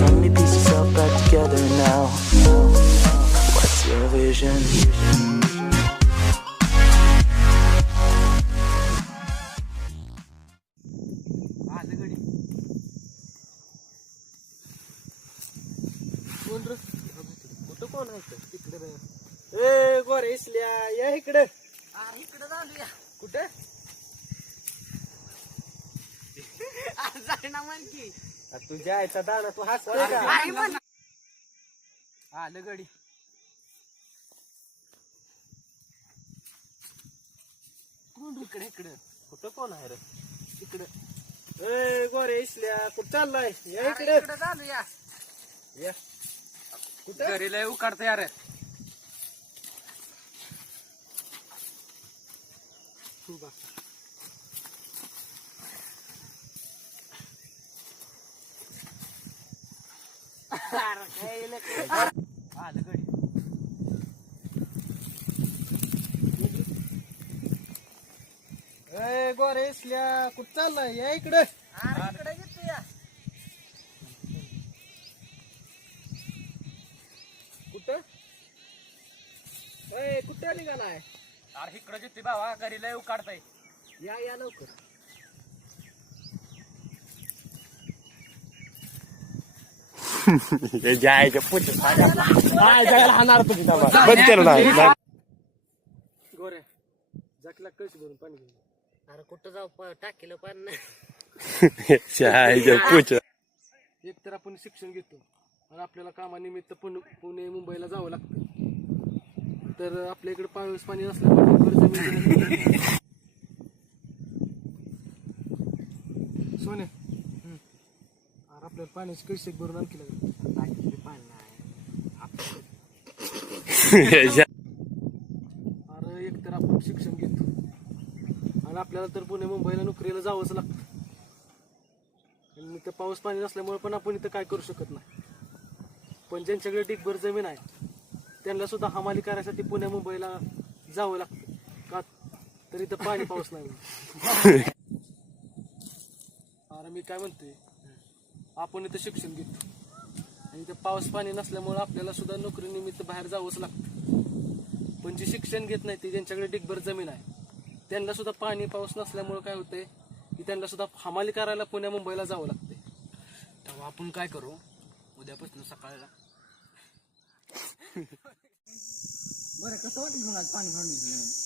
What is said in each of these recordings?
Let me piece yourself back together now. What's your vision? कोण आहे तिकडे ए गोरे इसल्या या इकडे इकडे झालूया कुठे जायना म्हण की तुझ्या आईचा दाना तू हसतोय का आलं गडी कोण इकडे इकडे कुठं कोण आहे रे इकडे ए गोरे इसल्या कुठं चाललाय या इकडे इकडे झालूया या कुठे घरी लय उकाडतं यार तू बा आलं गडी ए गोरे इसल्या कुठं चाललाय या इकडे इकडे घेतो या कुठं ए कुठं निघालाय अरे इकडे घेतोय बाबा घरी लय उकाडताय या या लवकर जायचं पुढे राहणार तुम्ही बंद केलं नाही गोरे जाकीला कळशी भरून पाणी घेऊन अरे कुठं जाऊ टाकेलं पण नाही जायचं पुढे एक तर आपण शिक्षण घेतो आणि आपल्याला कामानिमित्त पुणे मुंबईला जावं लागतं तर आपल्या इकडे पाऊस पाणी असल्यामुळे सोने अरे आपल्याला पाण्याची कळशी भरून आणखी लागेल पाणी अरे एक तर आपण शिक्षण घेतो आणि आपल्याला तर पुणे मुंबईला नोकरीला जावंच लागतं आणि इथं पाऊस पाणी नसल्यामुळे पण आपण इथं काय करू शकत नाही पण ज्यांच्याकडे डिगभर जमीन आहे त्यांना सुद्धा हमाली करायसाठी पुणे मुंबईला जावं लागतं का तर इथं पाणी पाऊस नाही अरे मी काय म्हणतोय आपण इथं शिक्षण घेतो आणि इथं पाऊस पाणी नसल्यामुळे आपल्याला सुद्धा नोकरीनिमित्त बाहेर जावंच लागतं पण जे शिक्षण घेत नाही ते ज्यांच्याकडे डिगभर जमीन आहे त्यांना सुद्धा पाणी पाऊस नसल्यामुळे काय होतंय की त्यांना सुद्धा हमाली करायला पुण्या मुंबईला जावं लागतंय तेव्हा आपण काय करू उद्यापासून सकाळला बरं कसं वाटलं पाणी भरून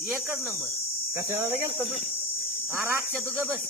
एकच नंबर कशाला गेलं तू अरे अक्षय तू ग बस